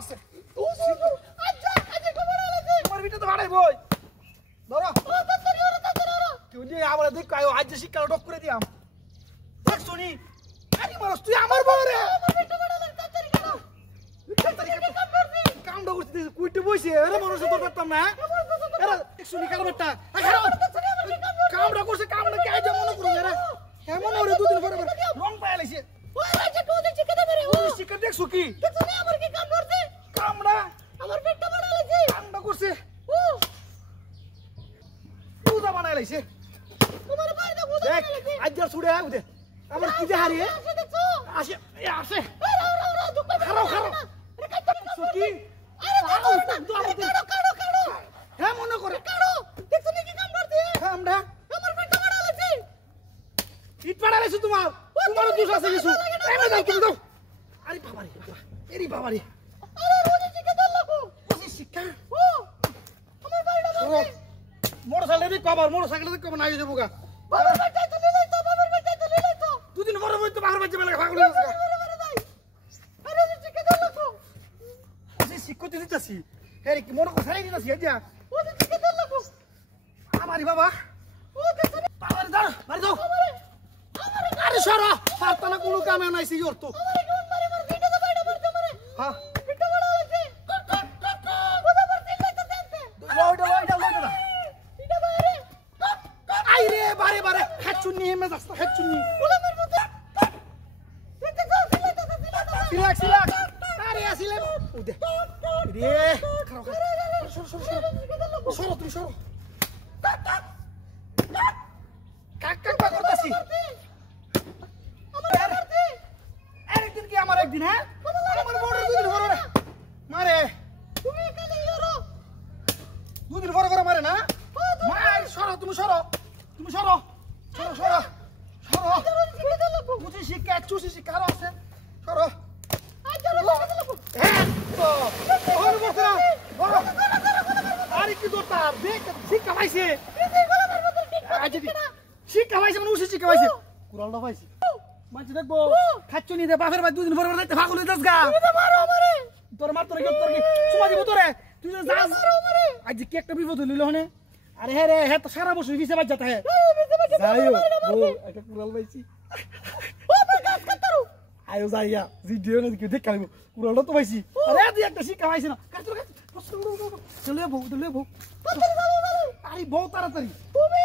আছে তোমার ভিতরে তো বাড়াই বই ধরো তুই যে আমার দেখ আজ শিক্ষা ডক করে দিয়াম দেখ শুনি আরে মারস তুই আমার বউ রে কামটা করতে কুইতে বইছে আরে মানুষ তো করতাম না আরে শুনি কামটা কামটা করছে কামটা কে আজ মনে করু রে কেমন ওরে দুদিন পরে রং পায় লাইছে ওই আচ্ছা তো শিক্ষা দে রে ও শিক্ষা দেখছো কি দেখছো না আমার কি কাম করছে কামড়া আমার পেটটা বাড়া লাইছে কামটা করছে ও পুজা বানাই লাইছে তোমার বাড়ি তো পুজা বানাই লাইছে আজ যা ছুড়ে আউদে আমার কি দেহারি আসে দেখছো আসে এ আসে খারাও খারাও দেখছো কি আরে কাড়ো হ্যাঁ মনে করে কাড়ো দেখছো না কি কাম করছে কামড়া আমার পেটটা বাড়া লাইছে ইট পাড়া লাইছে তোমার তোমারও দোষ আছে কিছু এমে দাও তুমি দাও আরে বাবারে এরি বাবারে আরে রোজে শিক্ষা দাও লাগো ওই শিক্ষা ও আমার বাড়িটা বলে মোটরসাইকেল দি কভার মোটরসাইকেল দি কভার নাই যাবো গা বাবার বাড়িটা চলে যাই তো বাবার বাড়িটা চলে যাই তো দুদিন পরে বই তো বাবার বাড়িতে মেলা ভাগলে আছে আরে রোজে শিক্ষা দাও লাগো ওই শিক্ষা দিতেছি এরি কি মনে কথা দিতেছি আজ ওই শিক্ষা দাও লাগো আমারি বাবা ও দেখছ বাবার দাও বাড়ি দাও আরে সরা পারতানা কোনো কামে নাইছে ইওর তো আমারে কোন মারে মার ভিডিও তো বাইরে পড়তে মারে হ্যাঁ ভিডিও বড় হইছে কোথা পড়তে লাইতে জানতে লইডা এটা বাইরে আই রে বারে খাচুনি মে যাস্তা খাচুনি গোলামের মধ্যে দেখতে যাও সিলা আরে আসিলে ওদে রে খাও সরো তুমি সরো কাক করতাছি একদিন হ্যাঁ আমার বড় দুদিন পরে মারে তুমি কালে ইরো দুদিন পরে মারে না মার সরো তুমি সরো মুঝে শিক্ষা চুষি শিক্ষা আছে সরো আরে কি দোতা দেখ শিক্ষা পাইছে শিক্ষা পাইছে মানে উসি শিক্ষা পাইছে কুড়ালটা পাইছে মাঝে দেখবো খাচ্ছনি দে বাপের ভাই দুদিন পরে যাইতে ভাগুলি দাস গা তুমি মারো আমারে তোর মার তোর কি সুমা দিব তোরে তুই যে যাস আজ কি একটা বিপদ হইল হনে আরে হে তো সারা বছর কিসে বাজ যাতা হে যাইও ও একটা কুড়াল পাইছি ও তোর কাজ করতারু আয়ো যাইয়া ভিডিও না কি দেখ কালিব কুড়ালটা তো পাইছি আরে তুই একটা শিক্ষা পাইছি না চলে বউ আরে বউ তাড়াতাড়ি তুমি